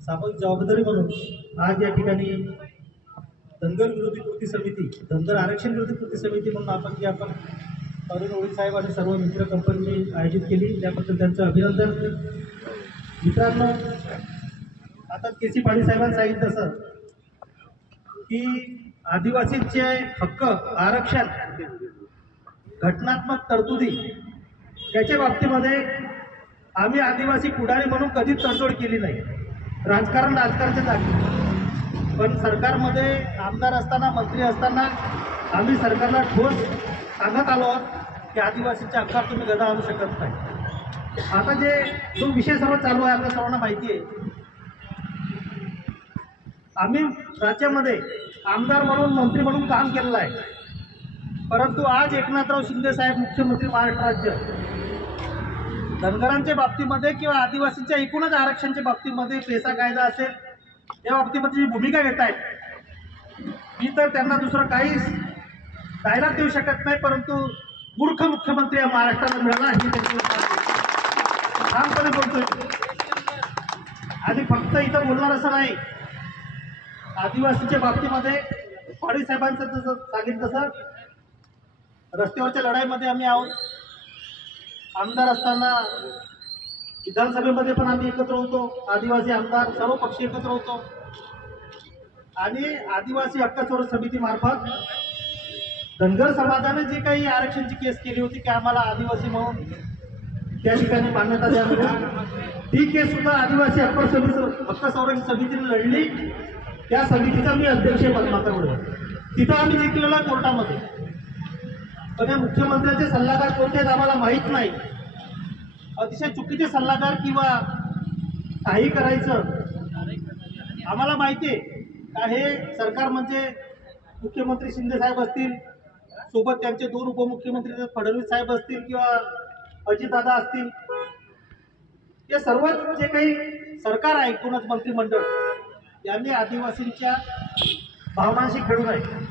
सामाजिक जबाबदारी म्हणून आज या ठिकाणी धनगर विरोधी कृती समिती, धनगर आरक्षण विरोधी कृती समिती म्हणून आपण अरुण ओळी साहेब आणि सर्व मित्र कंपनीने आयोजित केली, त्याबद्दल त्यांचं अभिनंदन. मित्रांनो, आता के.सी. पाटील साहेबांनी सांगितलं तसं की आदिवासींचे हक्क, आरक्षण, घटनात्मक तरतुदी याच्या बाबतीमध्ये आम्ही आदिवासी पुढारी म्हणून कधीच तडजोड केली नाही. राजकारणाच्या जागी, पण सरकारमध्ये आमदार असताना, मंत्री असताना आम्ही सरकारला ठोस सांगत आलो आहोत की आदिवासींच्या हक्कात तुम्ही गदा आणू शकत नाही. आता जो विषय सर्व चालू आहे आपल्या सर्वांना माहिती आहे. आम्ही राज्यामध्ये आमदार म्हणून, मंत्री म्हणून काम केलेलं आहे, परंतु आज एकनाथराव शिंदे साहेब मुख्यमंत्री महाराष्ट्र राज्य, धनगरांच्या बाबतीमध्ये किंवा आदिवासींच्या एकूणच आरक्षणाच्या बाबतीमध्ये पेसा कायदा असेल या बाबतीमध्ये जी भूमिका घेत आहेत, मी तर त्यांना दुसरं काहीच डायलॉग देऊ शकत नाही, परंतु मूर्ख मुख्यमंत्री या महाराष्ट्राला मिळाला ही त्यांची ठामपणे बोलतोय. आणि फक्त इथं बोलणार असं नाही, आदिवासींच्या बाबतीमध्ये पाटील साहेबांचं जसं सांगितलं तसं रस्त्यावरच्या लढाईमध्ये आम्ही आहोत. आमदार असताना विधानसभेमध्ये पण आम्ही एकत्र होतो, आदिवासी आमदार सर्व पक्ष एकत्र होतो. आणि आदिवासी हक्क संरक्षण समितीमार्फत धनगर समाजाने जी काही आरक्षणची केस केली होती की आम्हाला आदिवासी म्हणून त्या ठिकाणी मान्यता द्यावी, ती केस सुद्धा आदिवासी हक्क संरक्षण समितीने लढली. त्या समितीचा मी अध्यक्ष पद्माकरगड, तिथं आम्ही जिंकलेला कोर्टामध्ये. पण या मुख्यमंत्र्यांचे सल्लागार कोणते आम्हाला माहीत नाही. अतिशय चुकीचे सल्लागार किंवा काही करायचं आम्हाला माहिती आहे का. हे सरकार म्हणजे मुख्यमंत्री शिंदे साहेब असतील, सोबत त्यांचे दोन उपमुख्यमंत्री फडणवीस साहेब असतील किंवा अजितदादा असतील, हे सर्व जे काही सरकार आहे, एकूणच मंत्रिमंडळ, यांनी आदिवासींच्या भावनांशी खेळू नये.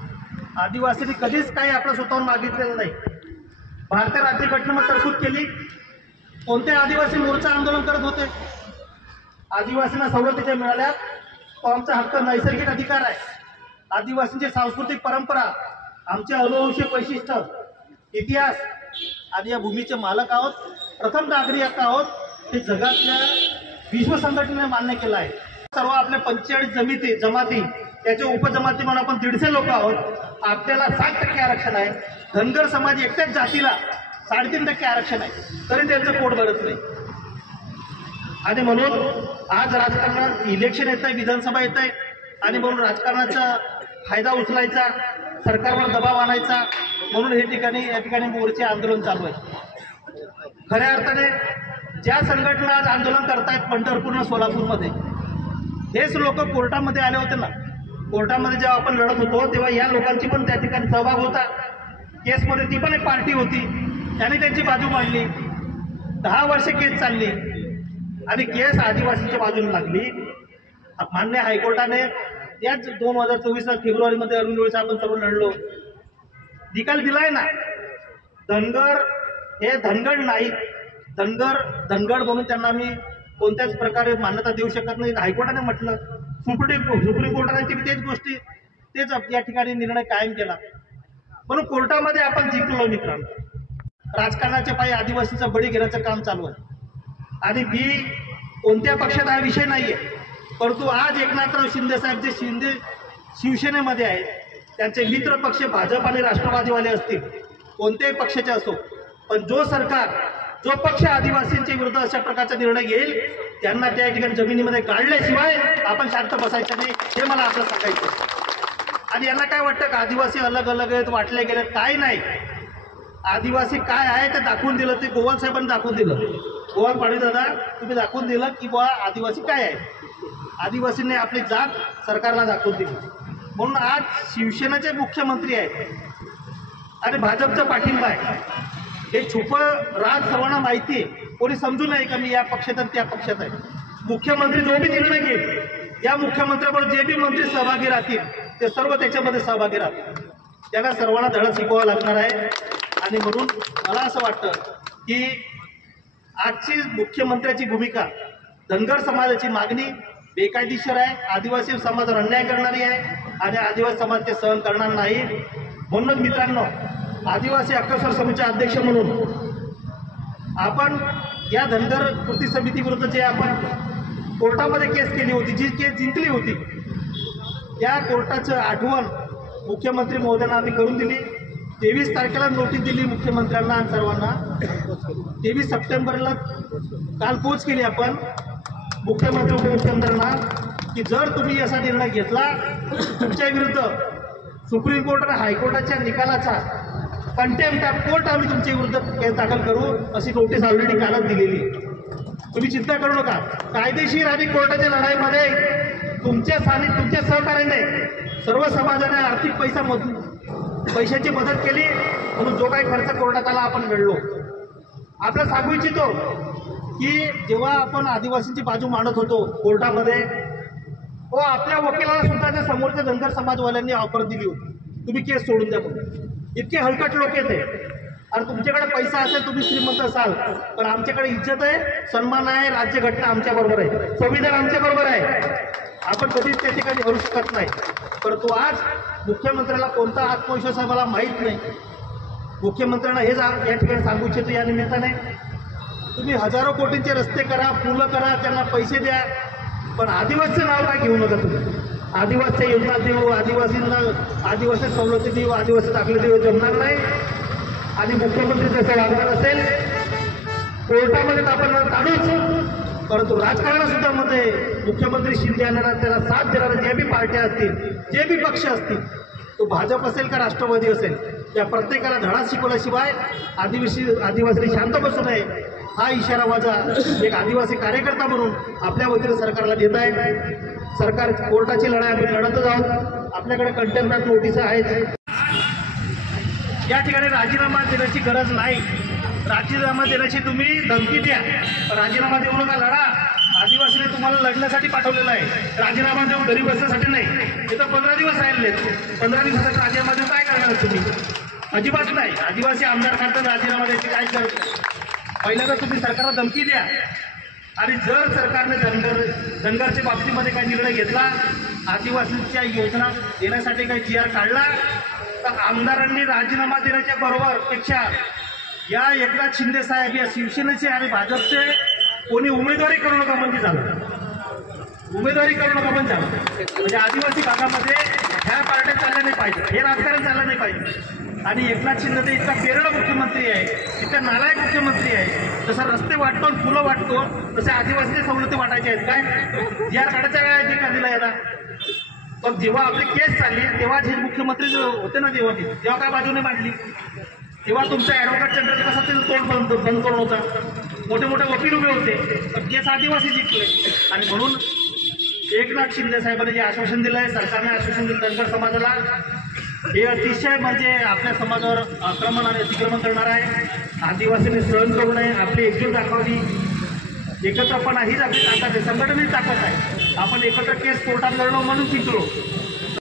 आदिवासींनी कधीच काही आपलं स्वतःहून मागितलेलं नाही. भारतीय राज्यघटनेमध्ये तरतूद केली. कोणते आदिवासी मोर्चा आंदोलन करत होते? आदिवासींना सवलतीच्या मिळाल्या, तो आमचा हक्क, नैसर्गिक अधिकार आहे. आदिवासींची सांस्कृतिक परंपरा, आमचे अनुवंशिक वैशिष्ट्य, इतिहास आणि या भूमीचे मालक आहोत, प्रथम नागरिक आहोत, हे जगातल्या विश्व संघटनेने मान्य केलं आहे. सर्व आपल्या 45 जमाती, त्याच्या उपजमाती म्हणून आपण 150 लोक आहोत. आपल्याला 7% आरक्षण आहे. धनगर समाज एकट्याच जातीला 3.5% आरक्षण आहे, तरी त्यांचं पोट भरत नाही. आणि म्हणून आज राजकारणात इलेक्शन येत आहे, विधानसभा येत आहे, आणि म्हणून राजकारणाचा फायदा उचलायचा, सरकारवर दबाव आणायचा, म्हणून या ठिकाणी मोर्चे आंदोलन चालू आहे. खऱ्या अर्थाने ज्या संघटना आज आंदोलन करतायत पंढरपूर, सोलापूरमध्ये, हेच लोक कोर्टामध्ये आले होते ना. कोर्टामध्ये जेव्हा आपण लढत होतो तेव्हा या लोकांची पण त्या ठिकाणी सहभाग होता. केसमध्ये ती पण एक पार्टी होती, त्यांनी त्यांची बाजू मांडली. 10 वर्ष केस चालली आणि केस आदिवासींच्या बाजूने लागली. मान्य हायकोर्टाने याच 2024 फेब्रुवारीमध्ये अरुण ओळी आपण सर्व लढलो, निकाल दिलाय ना. धनगर हे धनगड नाही, धनगड म्हणून त्यांना मी कोणत्याच प्रकारे मान्यता देऊ शकत नाही. हायकोर्टाने म्हटलं, सुप्रीम कोर्टाने तेच या ठिकाणी निर्णय कायम केला. म्हणून कोर्टामध्ये आपण जिंकलो. मित्रांनो, राजकारणाच्या पायी आदिवासीचा बळी घेण्याचं काम चालू आहे. आणि मी कोणत्या पक्षात हा विषय नाहीये, परंतु आज एकनाथराव शिंदे साहेब जे शिवसेनेमध्ये आहेत, त्यांचे मित्र पक्ष भाजप आणि राष्ट्रवादीवाले असतील, कोणत्याही पक्षाचे असो, पण जो पक्ष आदिवासींच्या विरुद्ध अशा प्रकारचा निर्णय घेईल, त्यांना त्या ठिकाणी जमिनीमध्ये काढल्याशिवाय आपण शांत बसायचं नाही, हे मला आपलं सांगायचं. आणि यांना काय वाटतं का आदिवासी अलग अलग आहेत, वाटले गेले? काय नाही. आदिवासी काय आहे ते दाखवून दिलं. ते गोवाल साहेबांनी दाखवून दिलं. गोवाल पाटील दादा, तुम्ही दाखवून दिलं की बुवा आदिवासी काय आहे. आदिवासींनी आपली जात सरकारला दाखवून दिली. म्हणून आज शिवसेनेचे मुख्यमंत्री आहेत आणि भाजपचा पाठिंबा आहे. हे छुपं राज सर्वांना माहिती आहे. कोणी समजू नये का मी या पक्षात त्या पक्षात आहे. मुख्यमंत्री जो बी निर्णय घेईल, या मुख्यमंत्र्याबरोबर जे बी मंत्री सहभागी राहतील ते सर्व त्याच्यामध्ये सहभागी राहतील. त्यांना सर्वांना धडा शिकवावा लागणार आहे. आणि म्हणून मला असं वाटतं की आजची मुख्यमंत्र्याची भूमिका, धनगर समाजाची मागणी बेकायदेशीर आहे, आदिवासी समाजावर अन्याय करणारी आहे आणि आदिवासी समाज ते सहन करणार नाही. म्हणूनच मित्रांनो, आदिवासी हक्क समितीचे अध्यक्ष म्हणून आपण या धनगर कृती समिती विरुद्ध जे आपण कोर्टामध्ये केस केली होती, जी केस जिंकली होती, त्या कोर्टाचं आठवण मुख्यमंत्री महोदयांना आम्ही करून दिली. 23 तारखेला नोटीस दिली मुख्यमंत्र्यांना आणि सर्वांना. 23 सप्टेंबरला काल पोच केली आपण मुख्यमंत्री उपमुख्यमंत्र्यांना की जर तुम्ही असा निर्णय घेतला, तुमच्या विरुद्ध सुप्रीम कोर्ट आणि हायकोर्टाच्या निकालाचा कंटेम्प्ट ऑफ कोर्ट आम्ही तुमच्या विरुद्ध केस दाखल करू, अशी नोटीस ऑलरेडी कालच दिलेली. तुम्ही चिंता करू नका. कायदेशीर आणि कोर्टाच्या लढाईमध्ये तुमच्या सहकार्याने सर्व समाजाने आर्थिक पैशाची मदत केली, म्हणून जो काही खर्च कोर्टात आला आपण मिळलो. आपल्याला सांगू इच्छितो की जेव्हा आपण आदिवासींची बाजू मांडत होतो कोर्टामध्ये, व आपल्या वकिलाला सुद्धा त्या समोरच्या धनगर समाजवाल्यांनी ऑफर दिली होती, तुम्ही केस सोडून द्या म्हणून. इतके हलकट लोक येते. आणि तुमच्याकडे पैसा असेल, तुम्ही श्रीमंत असाल, पण आमच्याकडे इज्जत आहे, सन्मान आहे, राज्यघटना आमच्या बरोबर आहे, संविधान आमच्या बरोबर आहे. आपण कधीच त्या ठिकाणी हरू शकत नाही. परंतु आज मुख्यमंत्र्याला कोणता आत्मविश्वास आहे मला माहीत नाही. मुख्यमंत्र्यांना हेच या ठिकाणी सांगू इच्छितो या निमित्ताने, तुम्ही हजारो कोटींचे रस्ते करा, पुलं करा, त्यांना पैसे द्या, पण आदिवासीचं नाव काय घेऊ नका. तुम्ही आदिवासी योजना देऊ, आदिवासींना आदिवासी सवलती देऊ, आदिवासी दाखले देऊ, जमणार नाही. आणि मुख्यमंत्री जसं वागणार असेल, कोर्टामध्ये आपण काढूच, परंतु राजकारणात सुद्धा मध्ये मुख्यमंत्री शिंदे यांना त्याला साथ देणाऱ्या जे बी पार्ट्या असतील, जे बी पक्ष असतील, तो भाजप असेल का राष्ट्रवादी असेल, त्या प्रत्येकाला धडा शिकवल्याशिवाय आदिवासी शांत बसू नये, हा इशारा माझा एक आदिवासी कार्यकर्ता म्हणून आपल्या वतीने सरकारला देत आहे. सरकार कोर्टाची लढाई आम्ही लढतच आहोत. आपल्याकडे कंटेम्प्ट ऑफ नोटीस आहेत. या ठिकाणी राजीनामा देण्याची गरज नाही. राजीनामा देण्याची तुम्ही धमकी द्या, राजीनामा देऊ नका, लढा. आदिवासीने तुम्हाला लढण्यासाठी पाठवलेलं आहे, राजीनामा देऊन घरी बसण्यासाठी नाही. इथं 15 दिवस राहिले, 15 दिवसाचा राजीनामा देऊन काय करणार तुम्ही? अजिबात नाही. आदिवासी आमदार खातर राजीनामा द्यायची काय गरज नाही. पहिल्यांदा तुम्ही सरकारला धमकी द्या, आणि जर सरकारने धनगरच्या बाबतीमध्ये काही निर्णय घेतला, आदिवासींच्या योजना देण्यासाठी काही GR काढला, तर आमदारांनी राजीनामा देण्याच्या बरोबर पेक्षा या एकनाथ शिंदे साहेब या शिवसेनेचे आणि भाजपचे कोणी उमेदवारी करू नका म्हणजे झालं. उमेदवारी करू नका म्हणजे झालं. म्हणजे आदिवासी भागामध्ये ह्या पार्ट्या चालल्या नाही पाहिजे, हे राजकारण चाललं नाही पाहिजे. आणि एकनाथ शिंदे ते इतका बेरड मुख्यमंत्री आहे, इतका नालायक मुख्यमंत्री आहे. जसं रस्ते वाटतो, फुलं वाटतो, तसे आदिवासी सवलती वाटायचे आहेत काय? GR काढायच्या वेळा अधिकार दिला याला. पण जेव्हा आपली केस चालली, तेव्हा जे मुख्यमंत्री होते ना, तेव्हा काय बाजूने मांडली? तेव्हा तुमचा ॲडव्होकेट जनरल कसा त्याचं तोंड बंद करून होता. मोठे मोठे वकील उभे होते, तर केस आदिवासी जिंकले. आणि म्हणून एकनाथ शिंदे साहेबांनी जे आश्वासन दिलं आहे, सरकारने आश्वासन दिलं धनगर समाजाला, हे अतिशय म्हणजे आपल्या समाजावर आक्रमण आणि अतिक्रमण करणार आहे. आदिवासींनी सहन करू नये, आपली एकजूट दाखवली, एकत्रपणा हीच आपली ताकद आहे, संघटनेची ताकद आहे. आपण एकत्र केस कोर्टात लढलो म्हणून जिंकलो.